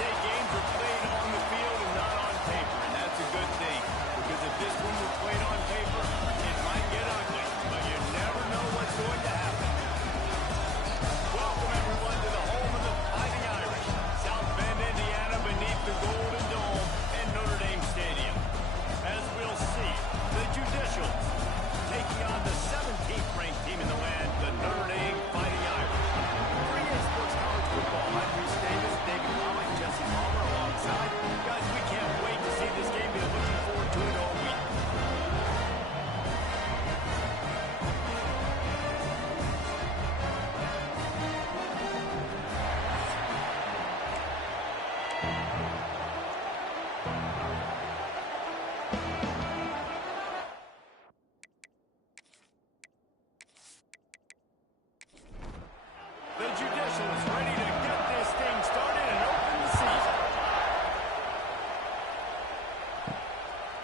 say games are played on the field and not on paper, and that's a good thing, because if this one were played on paper, it might get ugly, but you never know what's going to happen. Welcome, everyone, to the home of the Fighting Irish, South Bend, Indiana, beneath the Golden Dome and Notre Dame Stadium. As we'll see, the Judicials taking on the 17th ranked team in the land, the Notre Dame Fighting Irish. 3A Sports College Football, I'm Bruce Davis, David Pollock, Jesse Palmer alongside. Guys, we can't wait to see this game. We're looking forward to it all week. The Judicials ready to get this thing started and open the season.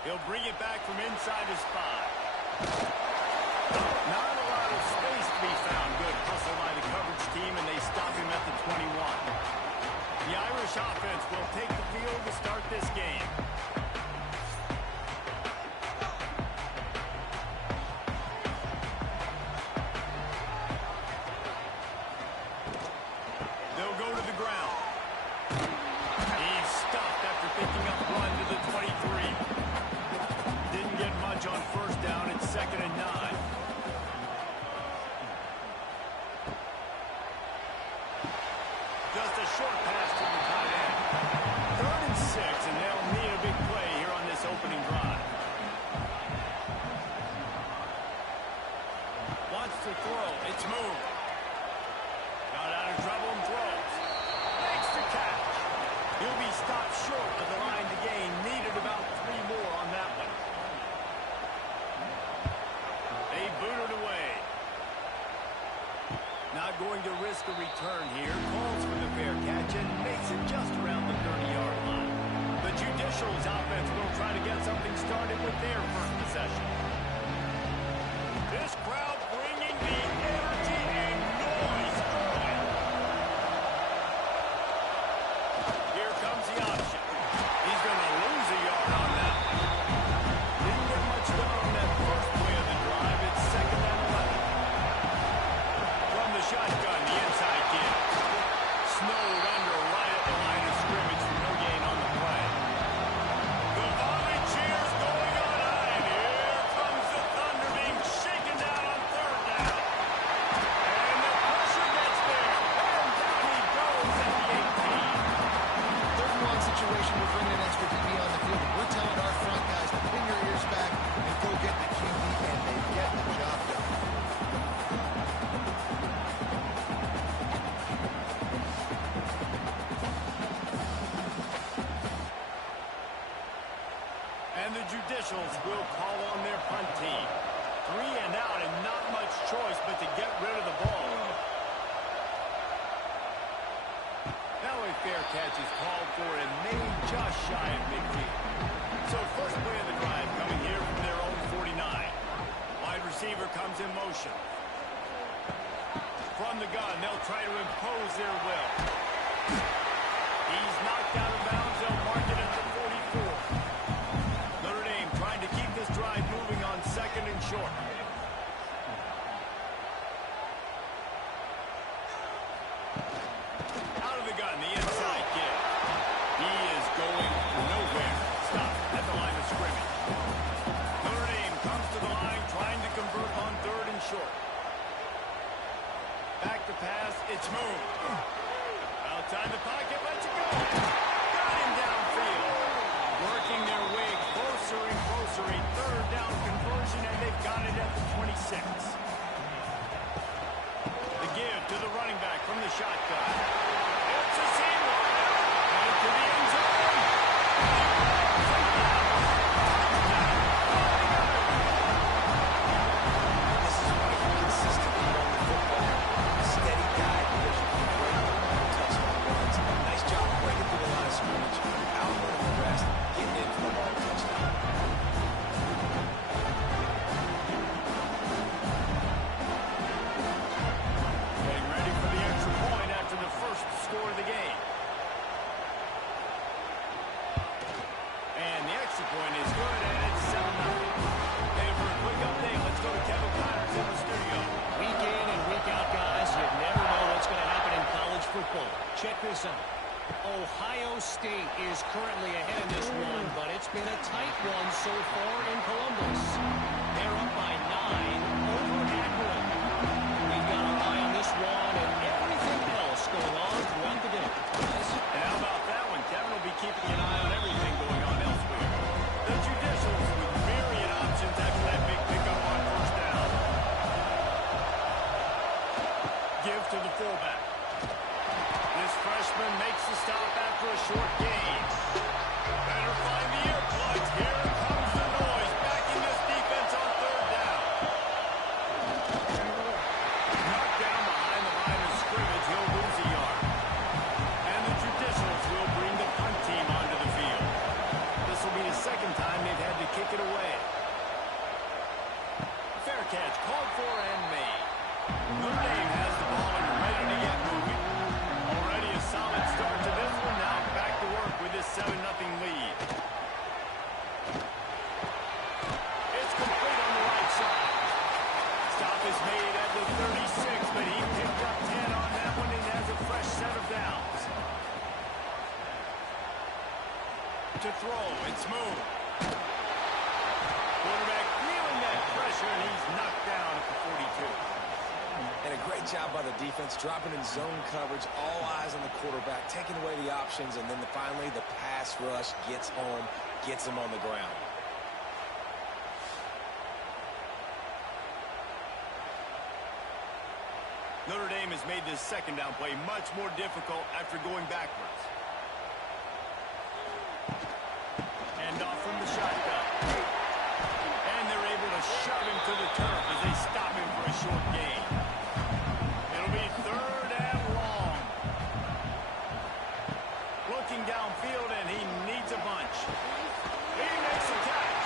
He'll bring it back from inside his 5. Not a lot of space to be found. Good hustle by the coverage team, and they stop him at the 21. The Irish offense will take the field to start this game. They'll go to the ground. He's stopped after picking up run to the 23. Didn't get much on first down. It's 2nd and 9. Just a short pass to the tight end. 3rd and 6, and they'll need a big play here on this opening drive. Wants to throw. It's moved. Got out of trouble and throws. Makes the catch. He'll be stopped short of the line to gain. Needed about 3 more on that one. They boot it away. Not going to risk a return here. Calls for the fair catch and makes it just around the 30-yard line. The Judicials offense will try to get something started with their first possession. This crowd bringing the energy and noise early. Here comes the option. He's going to lose a yard on that one. Didn't get much done on that first play of the drive. It's 2nd and 11. From the shotgun, the inside give. Snowed under right at the line of scrimmage for no gain on the play. The volley cheers going on high, and here comes the Thunder being shaken down on 3rd down. And the pressure gets there, and down he goes at the 18. 3rd-and-1 situation, we're bringing an extra DB on the field. We're telling our front guys to pin your ears back and go get the QB, and they get the job done. And the Judicials will call on their punt team. 3 and out and not much choice but to get rid of the ball. Now a fair catch is called for and made just shy of midfield. So first play of the drive coming here from their own 49. Wide receiver comes in motion. From the gun, they'll try to impose their will. He's knocked out of bounds. They'll mark it at the 44. Notre Dame trying to keep this drive moving on 2nd and short. Out of the gun, the inside give. He is going nowhere. Stop at the line of scrimmage. Notre Dame comes to the line trying to convert on 3rd and short. Back to pass, it's moved. Outside the pocket, lets it go. Got him downfield. Working their way closer and closer. A 3rd down conversion, and they've got it at the 26. The give to the running back from the shotgun. It's a seam right to the end zone. This is why you consistently run the football. Steady guide, because you can break touchdown runs. Nice job breaking through the line of scrimmage, outrunning the rest, getting in for the long touchdown. Getting ready for the extra point after the first check this out. Ohio State is currently ahead in this one, but it's been a tight one so far in Columbus. They're up by 9 over Akron. We've got our eye on this one and everything else going on throughout the day. And how about that one? Kevin will be keeping an eye on everything going on elsewhere. The Judicials with myriad options after that big pickup on first down. Give to the fullback. This freshman makes the stop after a short gain. Better find the earplugs. Here comes the noise. Backing this defense on third down. Knocked down behind the line of scrimmage. He'll lose a yard. And the Judicials will bring the punt team onto the field. This will be the second time they've had to kick it away. Fair catch called for and made. Notre Dame has the ball and ready to get moving. Already a solid start to this one. Now back to work with this 7-0 lead. It's complete on the right side. Stop is made at the 36, but he picked up 10 on that one and has a fresh set of downs. To throw, it's smooth. Quarterback feeling that pressure, and he's knocked down at the 42. And a great job by the defense, dropping in zone coverage, all eyes on the quarterback, taking away the options, and then finally the pass rush gets home, gets him on the ground. Notre Dame has made this second down play much more difficult after going backwards. And off from the shotgun. And they're able to shove him to the turf as they stop him for a short gain. It'll be third and long. Looking downfield, and he needs a bunch. He makes a catch.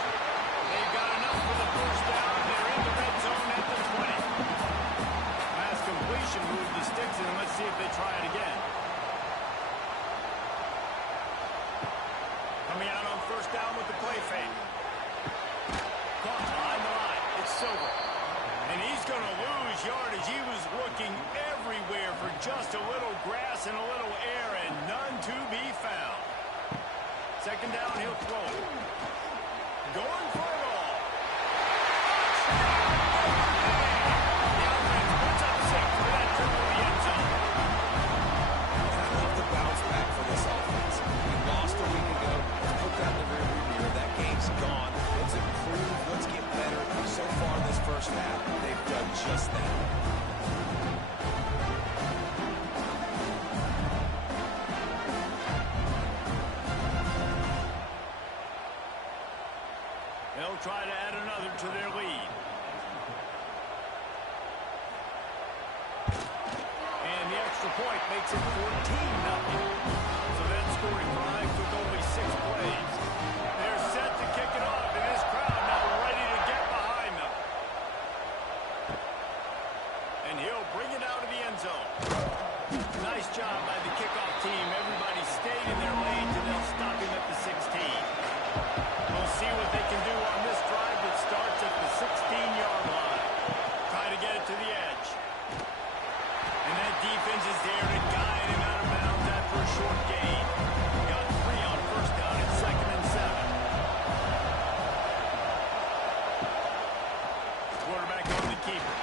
They've got enough for the first down. They're in the red zone at the 20. Pass completion moved the sticks in. Let's see if they try it again. Coming out on first down with the play fake. Caught behind the line. It's Silver. And he's going to lose yardage. He was looking everywhere for just a little grass and a little air, and none to be found. Second down, he'll throw it. Going for it all. The offense puts up 6 for that trip to the end zone. And I love the bounce back for this offense. We lost a week ago. Let's put that in the rearview mirror. That game's gone. Let's improve. Let's get better. So far this first half, they've done just that. They'll try to add another to their lead. And the extra point makes it 14-0. So that scoring drive took only 6 plays. They're set to kick it off, and this crowd now ready to get behind them. And he'll bring it out of the end zone. Nice job by the kickoff team. Everybody stayed in their lanes, and they'll stop him at the 16. We'll see what they can do on this drive that starts at the 16-yard line. Try to get it to the edge. And that defense is there to guide him out of bounds after a short gain. Got 3 on first down at 2nd and 7. Quarterback on the keeper.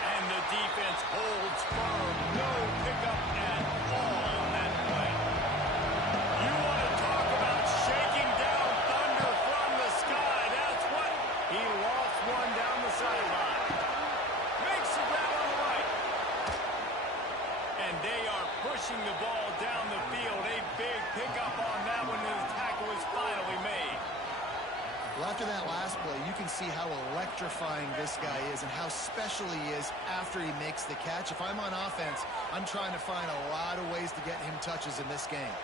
And the defense holds firm. No pickup at all on that play. You want to talk about shaking down thunder from the sky. That's what he lost one down the sideline. Makes the grab on the right. And they are pushing the ball down the field. A big pickup on that one, and the tackle is finally made. Well, after that last play, you can see how electrifying this guy is and how special he is after he makes the catch. If I'm on offense, I'm trying to find a lot of ways to get him touches in this game.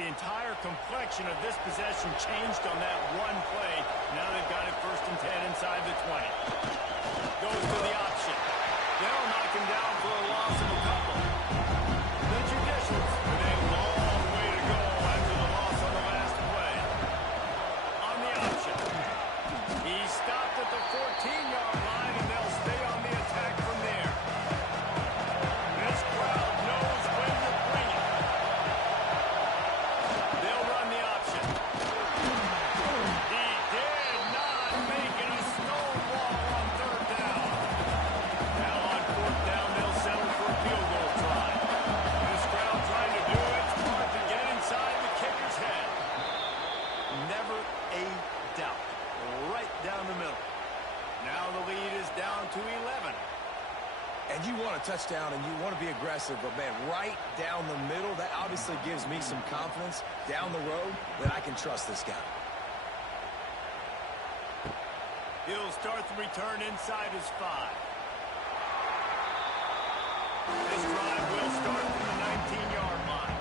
The entire complexion of this possession changed on that one play. Now they've got it 1st and 10 inside the 20. Goes to the option. They'll knock him down for a loss of a couple. The Judicials with a long way to go after the loss on the last play. On the option. He's down to 11. And you want a touchdown and you want to be aggressive, but, man, right down the middle, that obviously gives me some confidence down the road that I can trust this guy. He'll start the return inside his 5. This drive will start from the 19-yard line.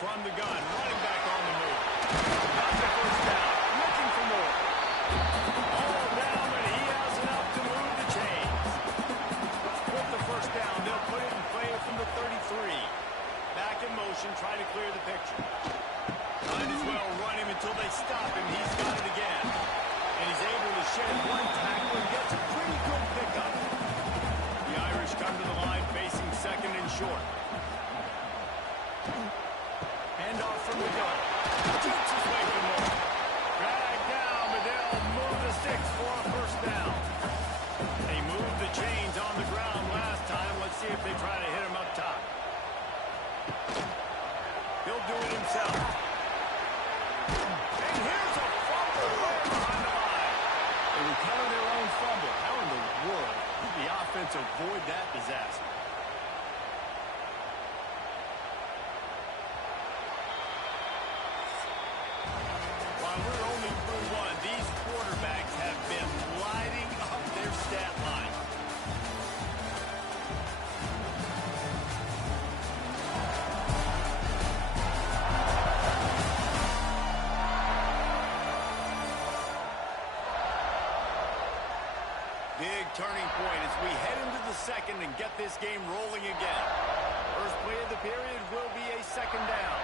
From the gun, running back on the move. Got the first down, looking for more. All down, but he has enough to move the chains. With the first down, they'll put it in play from the 33. Back in motion, trying to clear the picture. Might as well run him until they stop him. He's got it again. And he's able to shed one tackle and gets a pretty good pickup. The Irish come to the line facing second and short. Handoff from the gun. Shoots his way for more. Drag down, but they'll move the sticks for a first down. They moved the chains on the ground last time. Let's see if they try to hit him up top. He'll do it himself. And here's a fumble way behind the line. They recover their own fumble. How in the world did the offense avoid that disaster? While we're only through one, these quarterbacks have been lighting up their stat line. Big turning point as we head into the second and get this game rolling again. First play of the period will be a second down.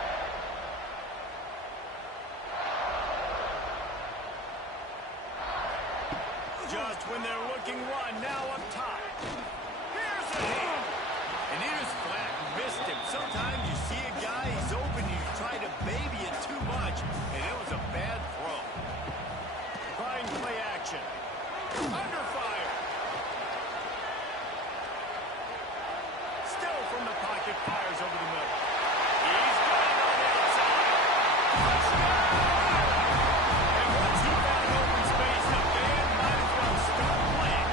Just when they're looking one, now up top. Here's a hit. And he just flat missed him. Sometimes you see a guy, he's open, you try to baby it too much, and it was a bad throw. Trying play action. Under fire. Still from the pocket, fires over the middle. He's got it on the outside. And once he found open space, the band might as well start playing.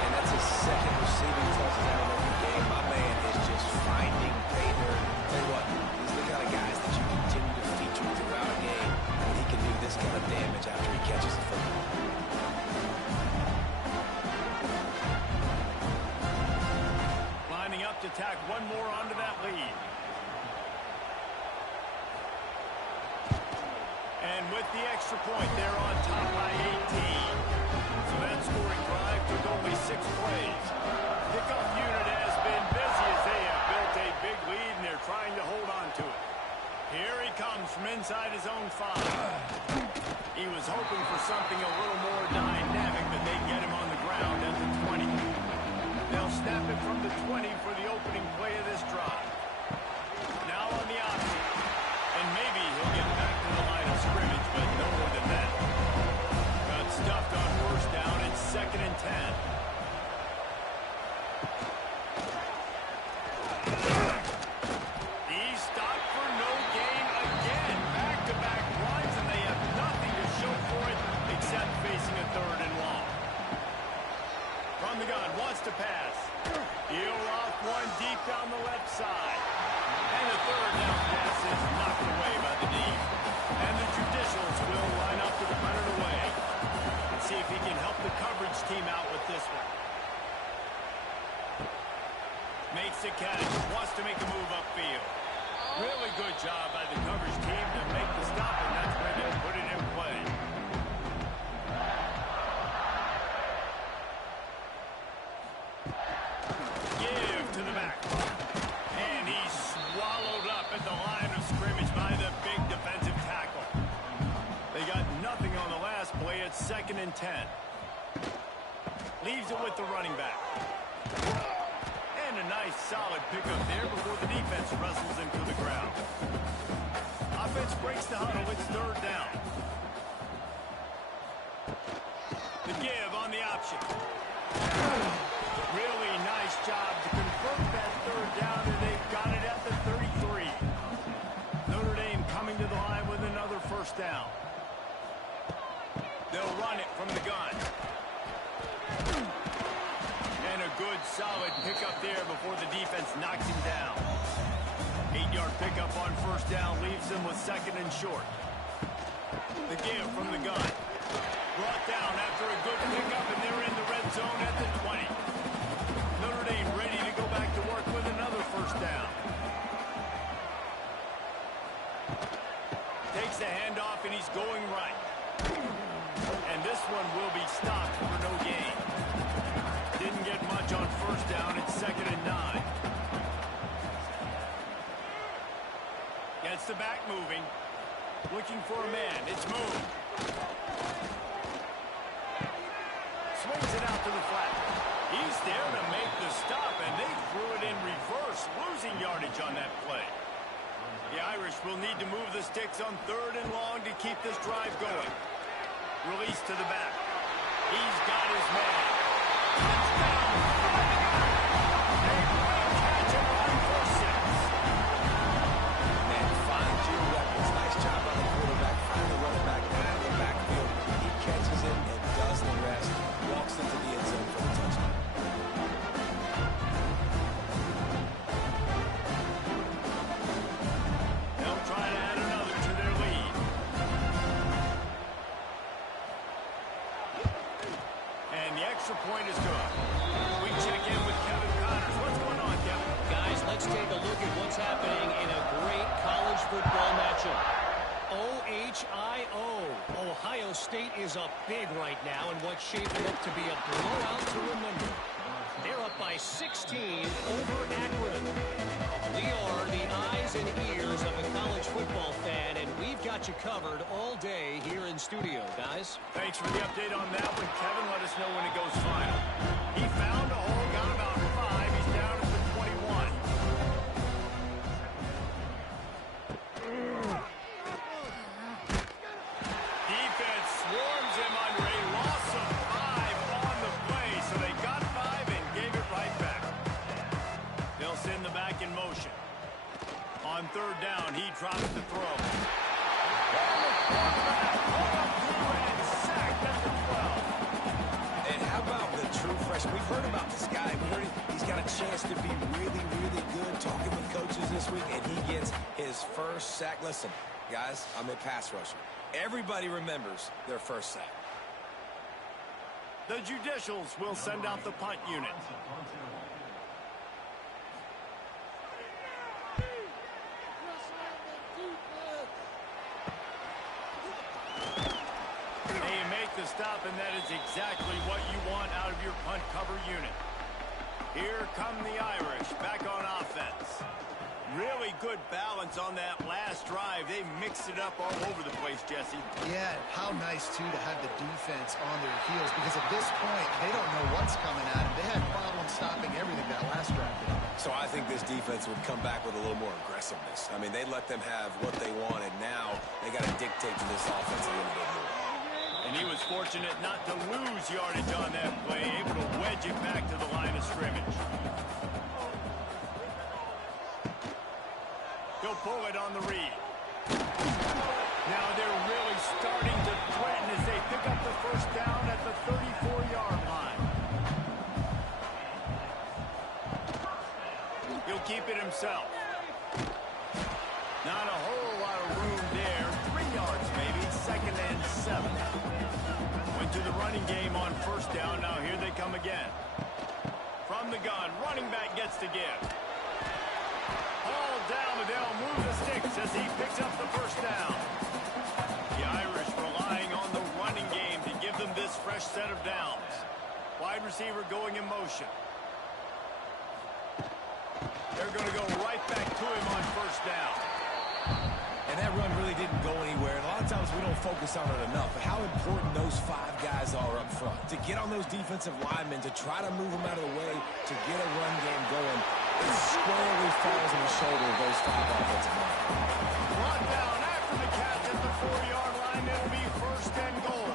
And that's his second receiving touchdown of the game. My man is just finding paydirt. Tell you what, these are the kind of guys that you continue to feature throughout a game, and he can do this kind of damage after he catches the football. Lining up to tack one more onto that lead. And with the extra point, they're on top by 18. So that scoring drive took only 6 plays. Kickoff unit has been busy as they have built a big lead, and they're trying to hold on to it. Here he comes from inside his own 5. He was hoping for something a little more dynamic, but they get him on the ground at the 20. They'll snap it from the 20 for the opening play of this drive. Now on the option. And maybe he'll get back to the line of scrimmage, but no more than that. Got stuffed on first down. It's 2nd and 10. He's stopped for no gain again. Back-to-back runs, and they have nothing to show for it except facing a 3rd and long. From the gun, wants to pass. He'll off one deep down the left side. And the 3rd down pass is knocked away by the knee. And the judicials will line up to the punter away. Let's see if he can help the coverage team out with this one. Makes the catch, wants to make a move upfield. Really good job by the coverage team to make the stop, and that's where they put it in play. Give to the back. And he's swallowed up at the line of scrimmage by the big defensive tackle. They got nothing on the last play. It's 2nd and 10. Leaves it with the running back. And a nice solid pickup there before the defense wrestles him to the ground. Offense breaks the huddle. It's 3rd down. The give on the option. Really nice job to convert that 3rd down, and they've got it at the 33. Notre Dame coming to the line with another first down. They'll run it from the gun. And a good, solid pickup there before the defense knocks him down. 8-yard pickup on first down leaves them with second and short. The give from the gun. Brought down after a good pickup, and they're in the red zone at the 20. Notre Dame ready to go back to work with another first down. Takes the handoff, and he's going right. And this one will be stopped for no gain. Didn't get much on first down. It's 2nd and 9. Gets the back moving. Looking for a man. It's moved. Swings it out to the flat. He's there to make the stop, and they threw it in reverse, losing yardage on that play. The Irish will need to move the sticks on 3rd and long to keep this drive going. Release to the back. He's got his man. Touchdown! A great catch and run for 6. And find your weapons. Nice job on the quarterback. Find the running back down in the backfield. He catches it and does the rest. Walks into the end zone for the touchdown. They'll try to add another to their lead. And the extra point is good. We check in with Kevin Connors. What's going on, Kevin? Guys, let's take a look at what's happening in a great college football matchup. OHIO. Ohio State is up big right now in what's shaping up to be a blowout to remember. They're up by 16 over Akron. We are the eyes and ears of a college football fan, and we've got you covered all day here in studio, guys. Thanks for the update on that one, Kevin. Let us know when it goes final. He found a hole, got about 5. He's down at the 21. Defense swarms him under a loss of 5 on the play, so they got 5 and gave it right back. They'll send the back in motion. On 3rd down, he drops the throw. And how about the true freshman? We've heard about this guy. He's got a chance to be really, really good. Talking with coaches this week, and he gets his first sack. Listen, guys, I'm a pass rusher. Everybody remembers their first sack. The Judicials will send out the punt unit. They make the stop, and that is exactly what you want out of your punt cover unit. Here come the Irish back on offense. Really good balance on that last drive. They mixed it up all over the place, Jesse. Yeah, how nice, too, to have the defense on their heels, because at this point, they don't know what's coming at them. They had problems stopping everything that last drive did. So I think this defense would come back with a little more aggressiveness. I mean, they let them have what they wanted. Now they got to dictate to this offense a little bit more. And he was fortunate not to lose yardage on that play, able to wedge it back to the line of scrimmage. He'll pull it on the read. Now they're really starting to threaten as they pick up the first down at the 34-yard line. He'll keep it himself. Not a whole lot of room there. 3 yards maybe, 2nd and 7. Went to the running game on first down. Now here they come again. From the gun, running back gets the give. Ball down, and they'll move the sticks as he picks up the first down. The Irish relying on the running game to give them this fresh set of downs. Wide receiver going in motion. They're going to go right back to him on first down. And that run really didn't go anywhere. And a lot of times we don't focus on it enough. But how important those 5 guys are up front. To get on those defensive linemen, to try to move them out of the way, to get a run game going. It squarely falls on the shoulder of those 5 offensive linemen. Brought down after the catch at the 4-yard line. It'll be 1st and goal.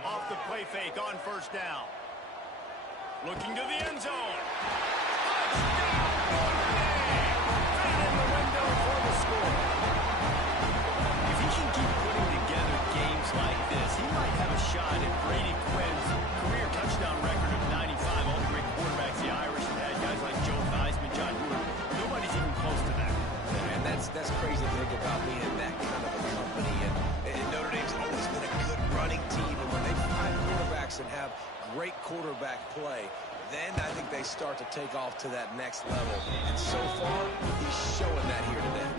Off the play fake on first down. Looking to the end zone. Touchdown, Notre Dame! Right in the window for the score. If he can keep putting about being in that kind of a company. And Notre Dame's always been a good running team. And when they find quarterbacks and have great quarterback play, then I think they start to take off to that next level. And so far, he's showing that here today.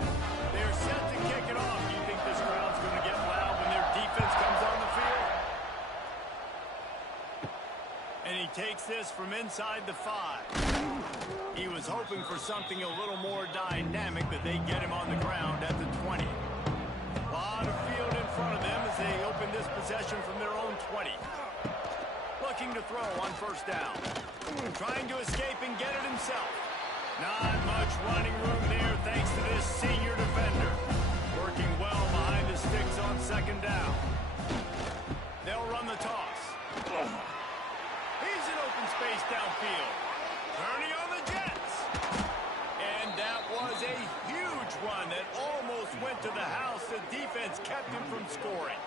They're set to kick it off. Do you think this crowd's going to get loud when their defense comes on the field? And he takes this from inside the 5. He was hoping for something a little more dynamic, but they get him on the ground at the 20. A lot of field in front of them as they open this possession from their own 20. Looking to throw on first down. Trying to escape and get it himself. Not much running room there thanks to this senior defender. Working well behind the sticks on second down. They'll run the toss. He's in open space downfield. Turning on the Jets. And that was a huge run that almost went to the house. The defense kept him from scoring.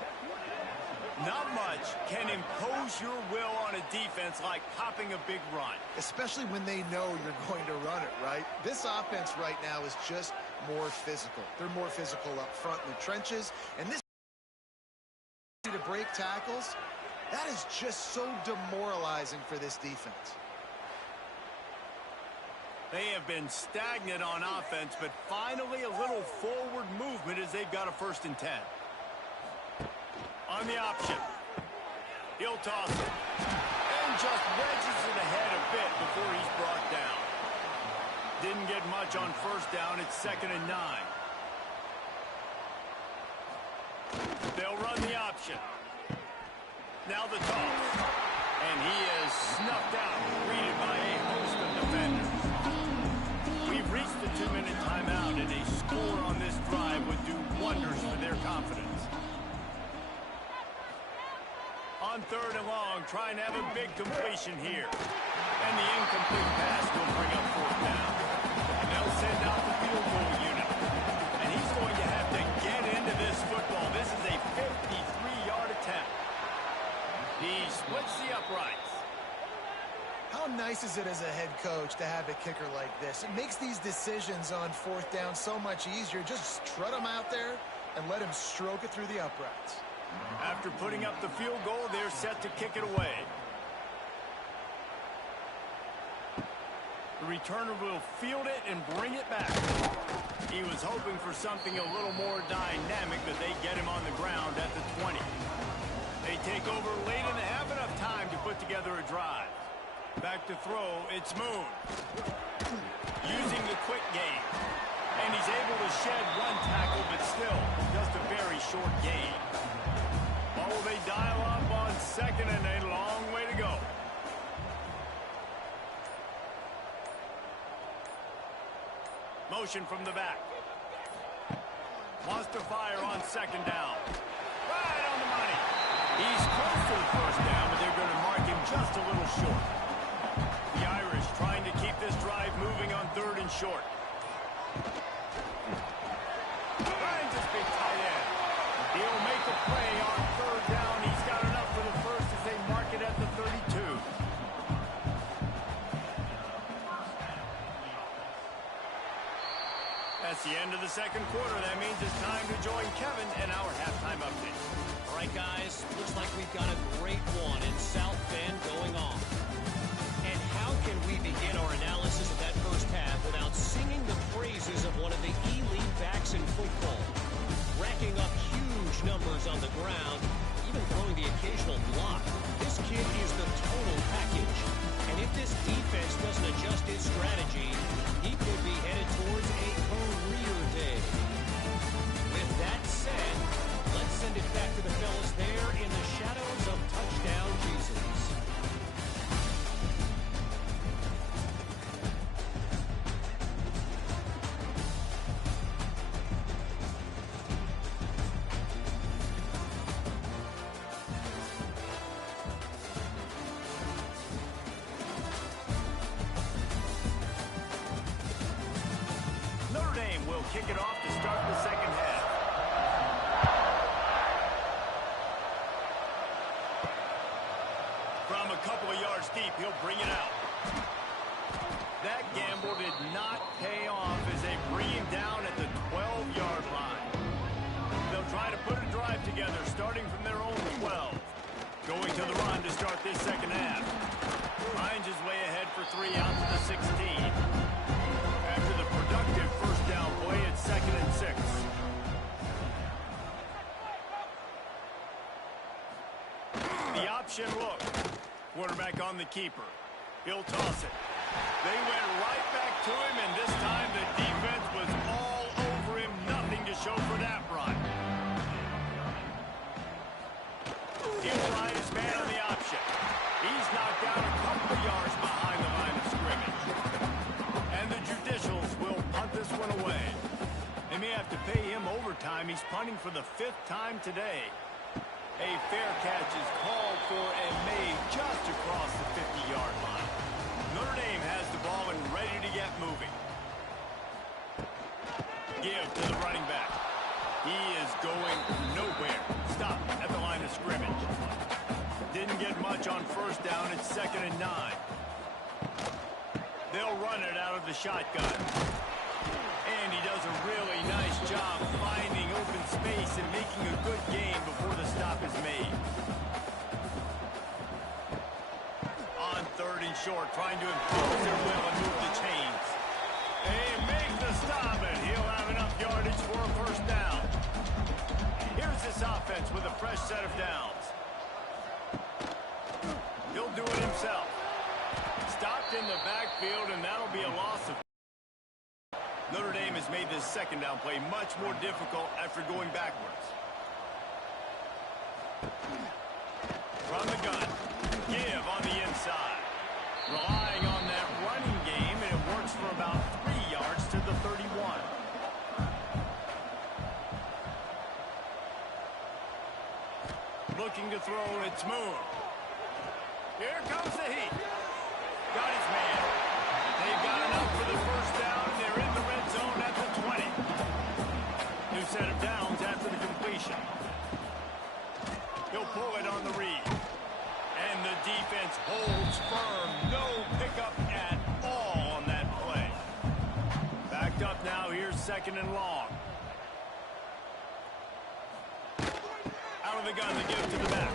Not much can impose your will on a defense like popping a big run. Especially when they know you're going to run it, right? This offense right now is just more physical. They're more physical up front in the trenches. And this to break tackles, that is just so demoralizing for this defense. They have been stagnant on offense, but finally a little forward movement as they've got a 1st and 10. On the option. He'll toss it. And just wedges it ahead a bit before he's brought down. Didn't get much on first down. It's 2nd and 9. They'll run the option. Now the toss. And he is snuffed out, greeted by a host of defenders. We've reached the 2-minute timeout, and a score on this drive would do wonders for their confidence. On 3rd and long, trying to have a big completion here. And the incomplete pass will bring up 4th down. And they'll send out the field goal unit. And he's going to have to get into this football. This is a 53-yard attempt. He splits the uprights. How nice is it as a head coach to have a kicker like this? It makes these decisions on 4th down so much easier. Just strut him out there and let him stroke it through the uprights. After putting up the field goal, they're set to kick it away. The returner will field it and bring it back. He was hoping for something a little more dynamic, but they get him on the ground at the 20. They take over late in the half, enough time to put together a drive. Back to throw, it's Moon. Using the quick game. And he's able to shed one tackle, but still just a very short gain. Oh, they dial up on 2nd and a long way to go. Motion from the back. Wants to fire on 2nd down. Right on the money. He's close to the 1st down, but they're going to mark him just a little short. The Irish trying to keep this drive moving on 3rd and short. Finds his big tight end. He'll make a play on 3rd down. He's got enough for the 1st as they mark it at the 32. That's the end of the 2nd quarter. That means it's time to join Kevin and our halftime update. All right, guys, looks like we've got a great one in South Bend going on. And how can we begin our analysis of that first half without singing the praises of one of the elite backs in football? Racking up huge numbers on the ground, even throwing the occasional block. This kid is the total package. And if this defense doesn't adjust its strategy, he could be headed towards a career day. With that said, let's send it back to the fellas there in the shadows of Touchdown Jesus. Notre Dame will kick it off to start the 2nd half. From a couple of yards deep, he'll bring it out. That gamble did not pay off as they bring him down at the 12-yard line. option look. Quarterback on the keeper. He'll toss it. They went right back to him, and this time the defense was all over him. Nothing to show for that run. He'll ride his man on the option. He's knocked down a couple of yards behind the line of scrimmage. And the Judicials will punt this one away. They may have to pay him overtime. He's punting for the 5th time today. A fair catch is called for and made just across the 50-yard line. Notre Dame has the ball and ready to get moving. Give to the running back. He is going nowhere. Stop at the line of scrimmage. Didn't get much on first down. It's 2nd and 9. They'll run it out of the shotgun. And he does a really nice job finding open space and making a good gain before the stop is made. On 3rd and short, trying to impose their will and move the chains. They make the stop, and he'll have enough yardage for a first down. Here's this offense with a fresh set of downs. He'll do it himself. Stopped in the backfield, and that'll be a loss of... Notre Dame has made this 2nd down play much more difficult after going backwards. From the gun. Give on the inside. Relying on that running game, and it works for about 3 yards to the 31. Looking to throw, it's Moon. Here comes the heat. Got his man. They've got enough for the first down, and they're in the red zone at the 20. New set of downs after the completion. He'll pull it on the read. And the defense holds firm. No pickup at all on that play. Backed up now. Here's 2nd and long. Out of the gun to give to the back.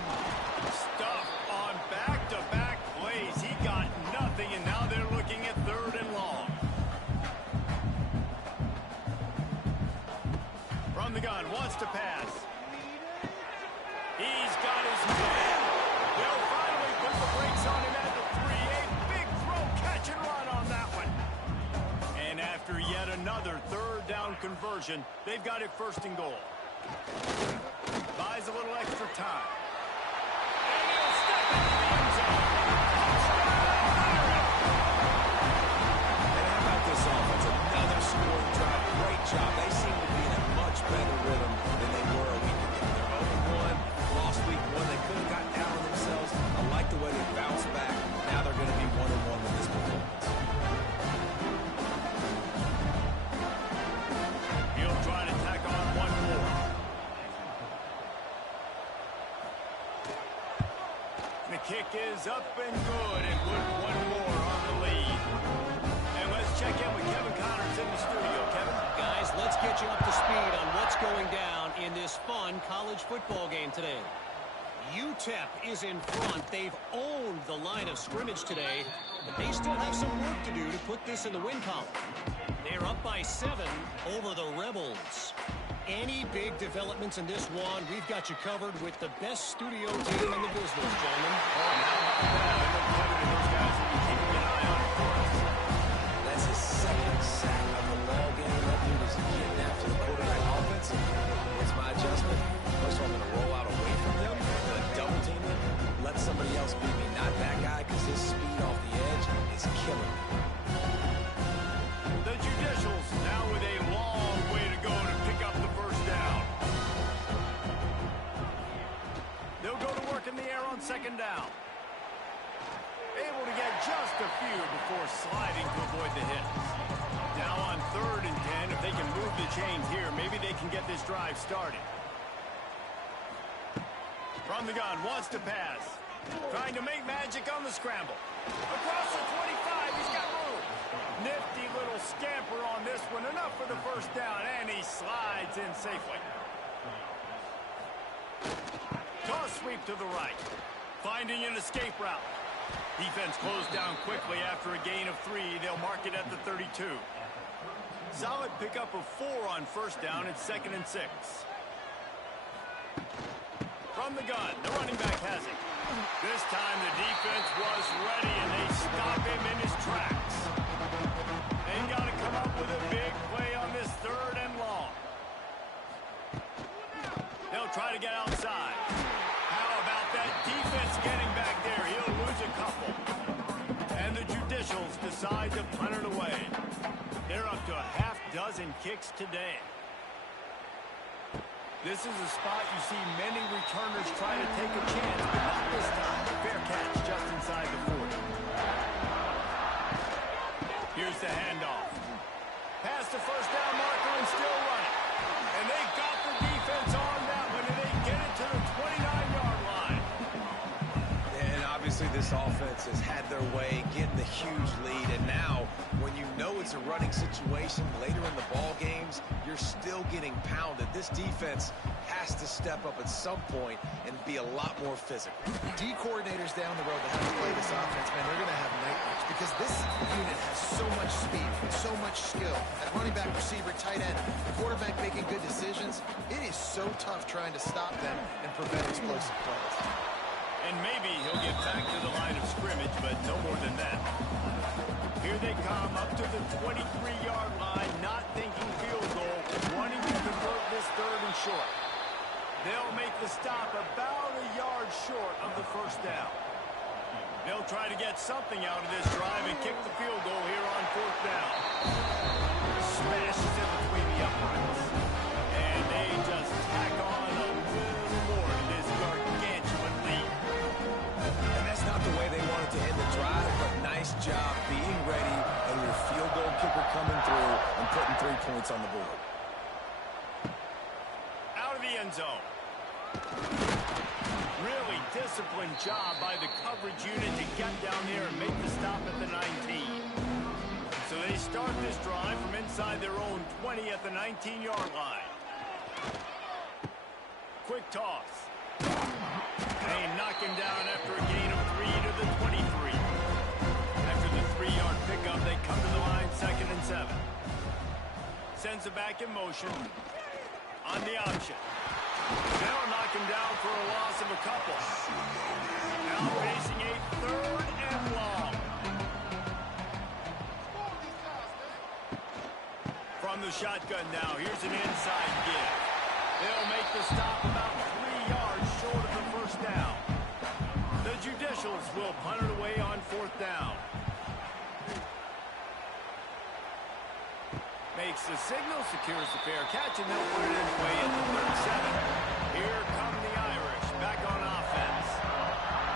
Stuff on back-to-back plays. He got nothing, and now they're looking at 3rd and long. From the gun, wants to pass. He's got his man. They'll finally put the brakes on him at the 3. A big throw, catch and run on that one. And after yet another 3rd down conversion, they've got it 1st and goal. Buys a little extra time. And he'll step into the end zone. And how about this offense? Another scoring drive. Great job. They seem to be in a much better rhythm than they were a week ago. They're 0-1. Lost week 1. They could have gotten down on themselves. I like the way they bounced back. Now they're going to be 1-1 with this performance. He'll try to tack on one more. The kick is up and good, and put one more on the lead. And let's check in with Kevin Connors in the studio. Kevin? Guys, let's get you up to speed on what's going down in this fun college football game today. UTEP is in front. They've owned the line of scrimmage today, but they still have some work to do to put this in the win column. They're up by 7 over the Rebels. Any big developments in this one, we've got you covered with the best studio team in the business, gentlemen. Oh, and how about that? I know Kevin and those guys will be keeping an eye on it for us. That's his 2nd sack of the ball game. That dude is getting after the quarterback offense. What's my adjustment? First of all, I'm going to roll out away from them. I'm going to double team them. Let somebody else beat me. Not that guy, because his speed off the edge is killing me. The Judicials now with a long way to go to pick up the first down. They'll go to work in the air on 2nd down. Able to get just a few before sliding to avoid the hits. Now on 3rd and 10, if they can move the chains here, maybe they can get this drive started. From the gun, wants to pass. Trying to make magic on the scramble. Across the 25, he's got room. Nifty little scamper on this one. Enough for the first down, and he slides in safely. Toss sweep to the right. Finding an escape route. Defense closed down quickly after a gain of 3. They'll mark it at the 32. Solid pickup of 4 on first down. It's 2nd and 6. From the gun, the running back has it. This time the defense was ready, and they stop him in his tracks. They got to come up with a big play on this 3rd and long. They'll try to get outside. How about that defense getting back there? He'll lose a couple. And the Judicials decide to punt it away. They're up to a half-dozen kicks today. This is a spot you see many returners try to take a chance, but not this time. Fair catch just inside the 40. Here's the handoff. Past the first down marker and still running. And they got the defense on that one, and they get it to the 29-yard line. And obviously this offense has had their way, getting the huge lead. And now, when you know it's a running situation later in the ball games, you're still getting pounded. This defense has to step up at some point and be a lot more physical. D coordinators down the road that have to play this offense, man, they're going to have nightmares because this unit has so much speed, so much skill. At running back, receiver, tight end, the quarterback making good decisions. It is so tough trying to stop them and prevent explosive plays. And maybe he'll get back to the line of scrimmage, but no more than that. Here they come up to the 23-yard line, not thinking field goal, wanting to convert this 3rd and short. They'll make the stop about a yard short of the first down. They'll try to get something out of this drive and kick the field goal here on 4th down. Smashes in between the uprights. And they just tack on a little more to this gargantuan lead. And that's not the way they wanted to end the drive, but nice job being ready and your field goal kicker coming through and putting 3 points on the board. Out of the end zone. Really disciplined job by the coverage unit to get down there and make the stop at the 19. So they start this drive from inside their own 20 at the 19-yard line. Quick toss. They knock him down after a gain of 3 to the 23. After the 3-yard pickup, they come to the line 2nd and 7. Sends it back in motion on the option. They'll knock him down for a loss of a couple. Now facing a 3rd and long. From the shotgun now, here's an inside give. They'll make the stop about 3 yards short of the first down. The Judicials will punt it away on 4th down. Makes the signal, secures the fair catch, and they'll put it in play at the 37. Here come the Irish, back on offense.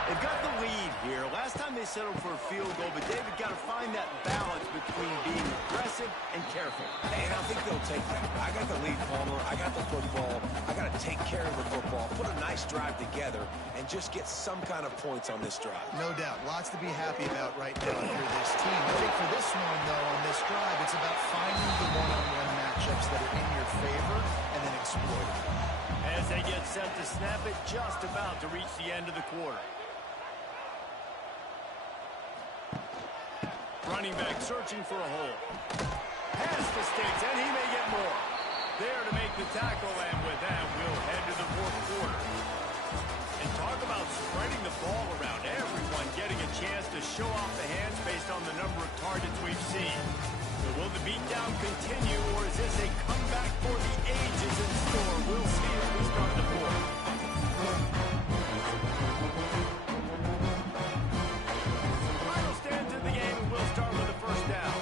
They've got the lead here. Last time they settled for a field goal, but David got to find that balance between being aggressive and careful. And I think they'll take that. I got the lead, Palmer. I got the football. I got to take care of the football, put a nice drive together, and just get some kind of points on this drive. No doubt. Lots to be happy about right now for this team. I think for this one, though, on this drive, it's about finding the one-on-one matchups that are in your favor and then exploiting them. As they get set to snap it, just about to reach the end of the quarter. Running back searching for a hole. Pass the sticks, and he may get more. There to make the tackle, and with that, we'll head to the 4th quarter. And talk about spreading the ball around. Everyone getting a chance to show off the hands based on the number of targets we've seen. So will the beatdown continue, or is this a comeback for the ages in store? We'll see as we start the 4th. Final stands in the game, and we'll start with the first down.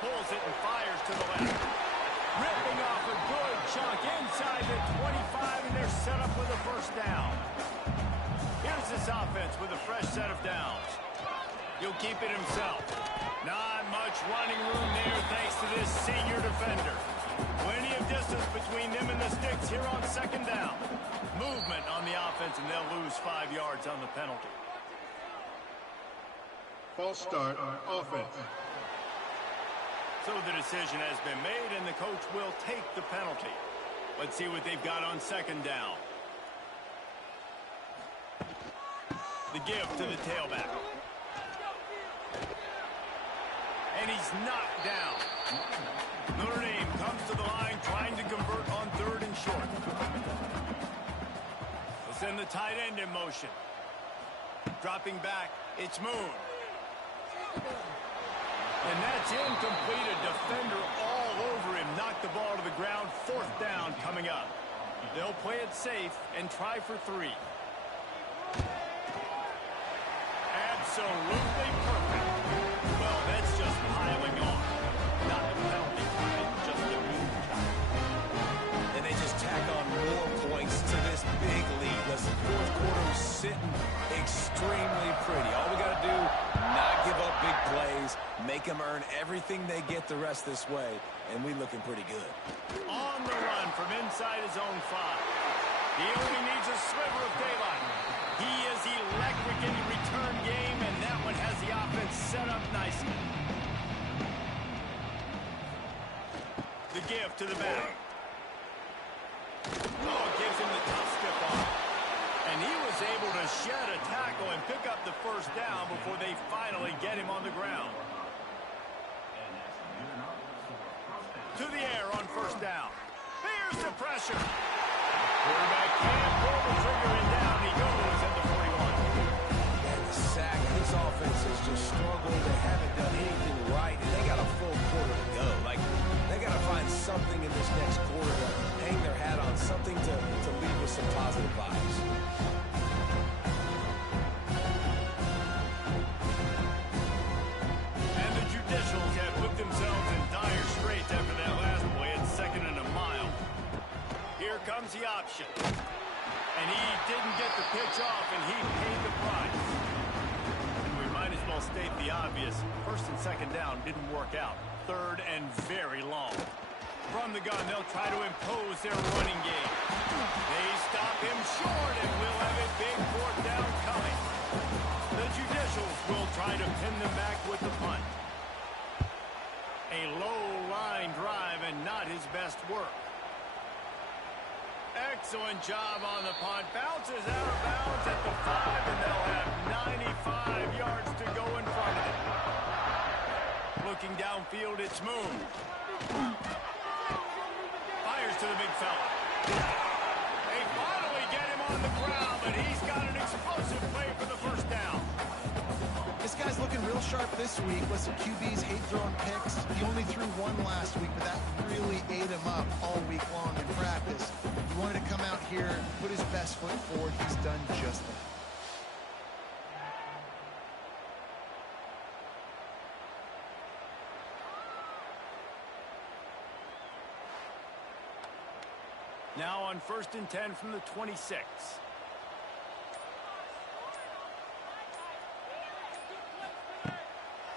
Pulls it and fires to the left. Ripping off a good chunk inside the 25, and they're set up with a first down. Here's this offense with a fresh set of downs. He'll keep it himself. Not much running room there thanks to this senior defender. Plenty of distance between them and the sticks here on 2nd down. Movement on the offense, and they'll lose 5 yards on the penalty. False start on offense. So the decision has been made, and the coach will take the penalty. Let's see what they've got on 2nd down. The give to the tailback. And he's knocked down. Notre Dame comes to the line trying to convert on 3rd and short. They'll send the tight end in motion. Dropping back, it's Moon. And that's incomplete. A defender all over him. Knocked the ball to the ground. 4th down coming up. They'll play it safe and try for 3. Absolutely perfect. Well, that's just piling on. Not a penalty flag, just a move. And they just tack on more points to this big lead. Listen, 4th quarter is sitting extremely pretty. All we got to do, not give up big plays, make them earn everything they get the rest this way, and we looking pretty good. On the run from inside his own 5. He only needs a sliver of daylight. He is electric in the return game, and that one has the offense set up nicely. The give to the back. Oh, gives him the tough stiff arm. And he was able to shed a tackle and pick up the 1st down before they finally get him on the ground. To the air on 1st down. Here's the pressure. Quarterback can't pull the trigger, and down he goes at the 41. And the sack, this offense has just struggled. They haven't done anything right, and they got a full quarter to go. Like, they got to find something in this next quarter to hang their hat on, something to leave with some positive vibes. And the Judicials have put themselves in dire straits after that last play at 2nd and a mile. Here comes the option. And he didn't get the pitch off, and he paid the price. And we might as well state the obvious. 1st and 2nd down didn't work out. 3rd and very long. From the gun, they'll try to impose their running game. They stop him short, and we'll have a big 4th down coming. The Judicials will try to pin them back with the punt. A low-line drive and not his best work. Excellent job on the punt. Bounces out of bounds at the 5, and they'll have 95 yards to go in front of it. Looking downfield, it's Moon. Fires to the big fella. They finally get him on the ground, but he's got an explosive play for the 1st down. This guy's looking real sharp this week. Listen, QBs hate throwing picks. He only threw 1 last week, but that really ate him up all week long in practice. He wanted to come out here, put his best foot forward. He's done just that. Now on 1st and 10 from the 26.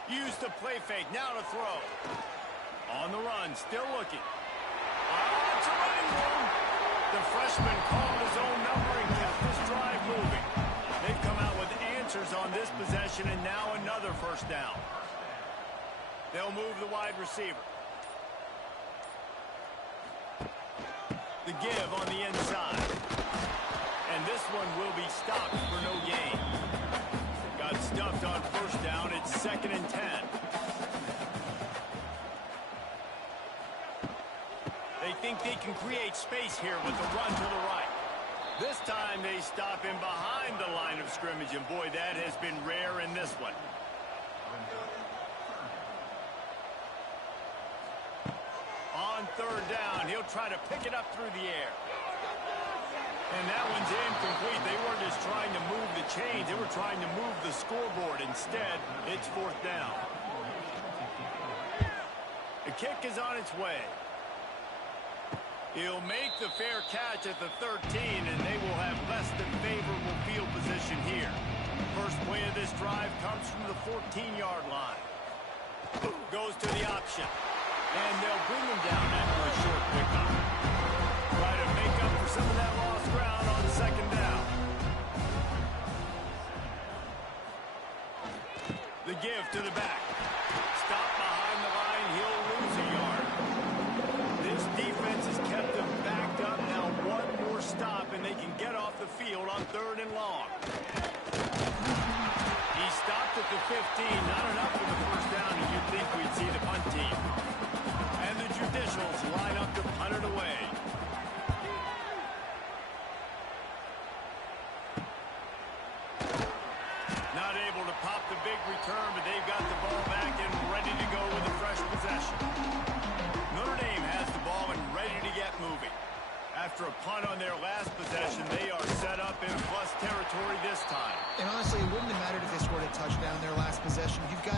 Use the play fake. Now to throw. On the run. Still looking. It's a running room. The freshman called his own number and kept this drive moving. They've come out with answers on this possession, and now another 1st down. They'll move the wide receiver. The give on the inside. And this one will be stopped for no gain. Got stuffed on 1st down. It's 2nd and 10. They think they can create space here with the run to the right. This time they stop him behind the line of scrimmage, and boy, that has been rare in this one. On 3rd down, he'll try to pick it up through the air. And that one's incomplete. They weren't just trying to move the chains. They were trying to move the scoreboard. Instead, it's 4th down. The kick is on its way. He'll make the fair catch at the 13, and they will have less than favorable field position here. First play of this drive comes from the 14-yard line. Goes to the option. And they'll bring him down after a short pickup. Try to make up for some of that lost ground on 2nd down. The give to the back. Stop behind the line. He'll lose a yard. This defense has kept them backed up. Now one more stop, and they can get off the field on 3rd and long. He stopped at the 15. Not enough for the 1st down, and you'd think we'd see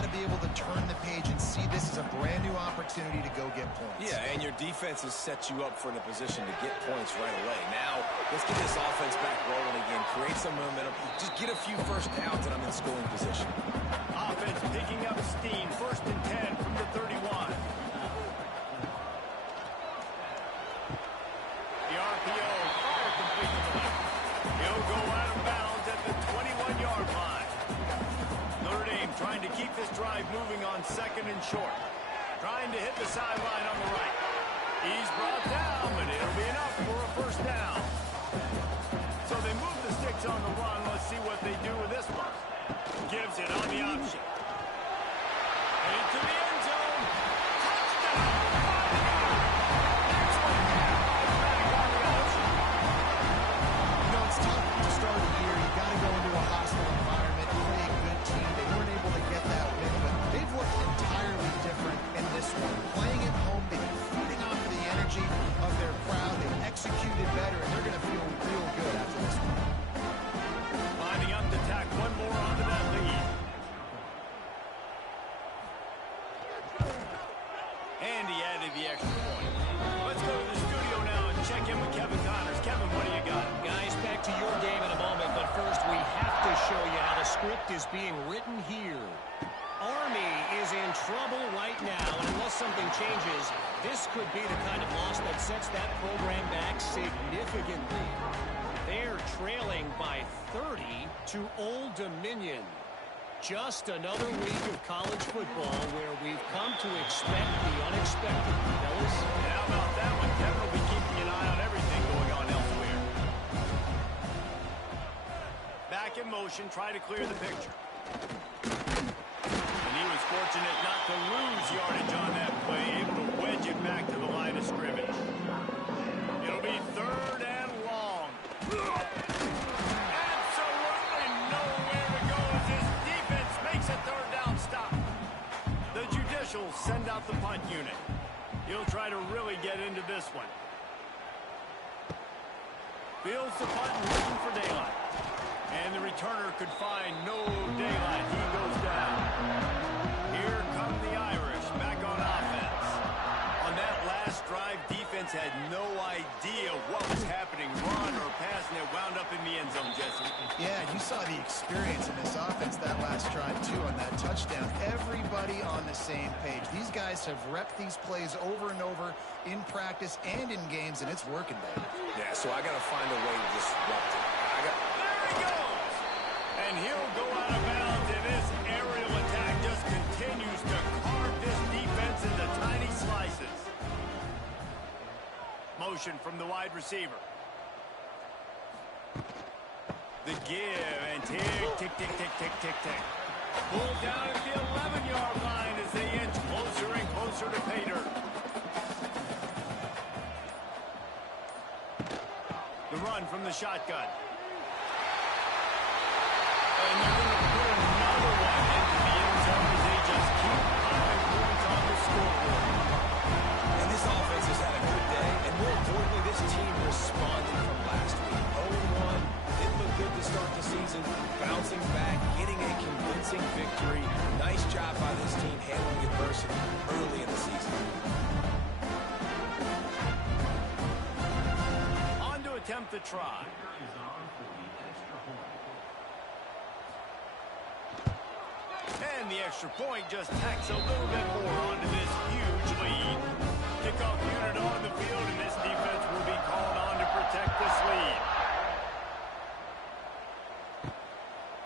to be able to turn the page and see this as a brand new opportunity to go get points. Yeah, and your defense has set you up for a position to get points right away. Now, let's get this offense back rolling again, create some momentum, just get a few first downs, and I'm in scoring position. Offense picking up steam. 1st and 10 from the 31. The RPO, fire complete to the left. He'll go out of bounds at the 21-yard line. Notre Dame trying to keep this drive moving on 2nd and short. Trying to hit the sideline on the right. He's brought down, but it'll be enough for a 1st down. So they move the sticks on the run. Let's see what they do with this one. Gives it on the option. Into the end zone. Touchdown! That's what back on the option. You know, it's tough to start the year. You got to go into a hostile environment, play a good team. They weren't able to get that win, but they've looked entirely different in this one. Playing at home, they've been feeding off of the energy of their crowd. They've executed better, and they're going to feel real good after this one. Lining up to tack one more onto that lead. And he added the extra point. Let's go to the studio now and check in with Kevin Connors. Kevin, what do you got? Guys, back to your game in a moment, but first we have to show you how the script is being written here. Army is in trouble right now, and unless something changes, this could be the kind of loss that sets that program back significantly. They're trailing by 30 to Old Dominion. Just another week of college football where we've come to expect the unexpected, fellas. And how about that one? Kevin will be keeping an eye on everything going on elsewhere. Back in motion, try to clear the picture. And he was fortunate not to lose yardage on that play, able to wedge it back to the line of scrimmage. It'll be 3rd and long. Absolutely nowhere to go as this defense makes a 3rd down stop. The Judicials send out the punt unit. He'll try to really get into this one. Fields the punt and looking for daylight. And the returner could find no daylight. He goes down. Here come the Irish back on offense. On that last drive, defense had no idea what was happening. Run or pass, and it wound up in the end zone, Jesse. Yeah, you saw the experience in this offense that last drive, too, on that touchdown. Everybody on the same page. These guys have repped these plays over and over in practice and in games, and it's working, baby. Yeah, so I got to find a way to disrupt it. There he goes! And he'll go out of bounds, and this aerial attack just continues to carve this defense into tiny slices. Motion from the wide receiver. The give, and tick, tick, tick, tick, tick, tick, tick. Pulled down at the 11-yard line as they inch closer and closer to pay dirt. The run from the shotgun. And they're going to put another one into the end zone as they just keep piling points on the scoreboard. And this offense has had a good day, and more importantly, this team responded from last week. 0-1, didn't look good to start the season, bouncing back, getting a convincing victory. Nice job by this team handling adversity early in the season. On to attempt the try. And the extra point just tacks a little bit more onto this huge lead. Kickoff unit on the field, and this defense will be called on to protect this lead.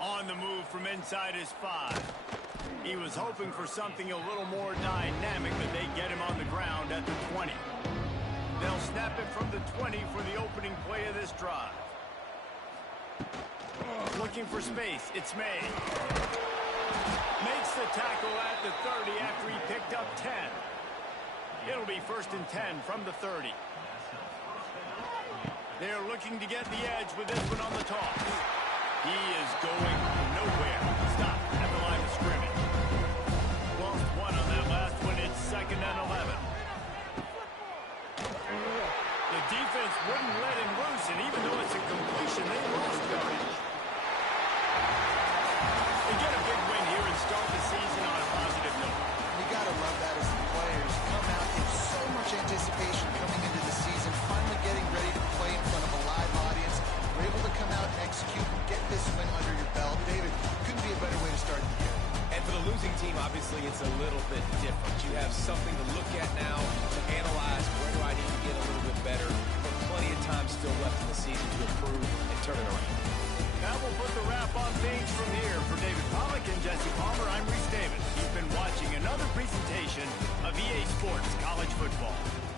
On the move from inside his 5. He was hoping for something a little more dynamic, but they get him on the ground at the 20. They'll snap it from the 20 for the opening play of this drive. Looking for space. It's May. Makes the tackle at the 30 after he picked up 10. It'll be 1st and 10 from the 30. They're looking to get the edge with this one on the toss. He is going nowhere. Stop at the line of scrimmage. Lost one on that last one. It's 2nd and 11. The defense wouldn't let him loose, and even though it's a completion, they lost yardage. They get a big win here and start the season on it's a little bit different. You have something to look at now, to analyze where do I need to get a little bit better, but plenty of time still left in the season to improve and turn it around. Now we'll put the wrap on things from here. For David Pollack and Jesse Palmer, I'm Reese Davis. You've been watching another presentation of EA Sports College Football.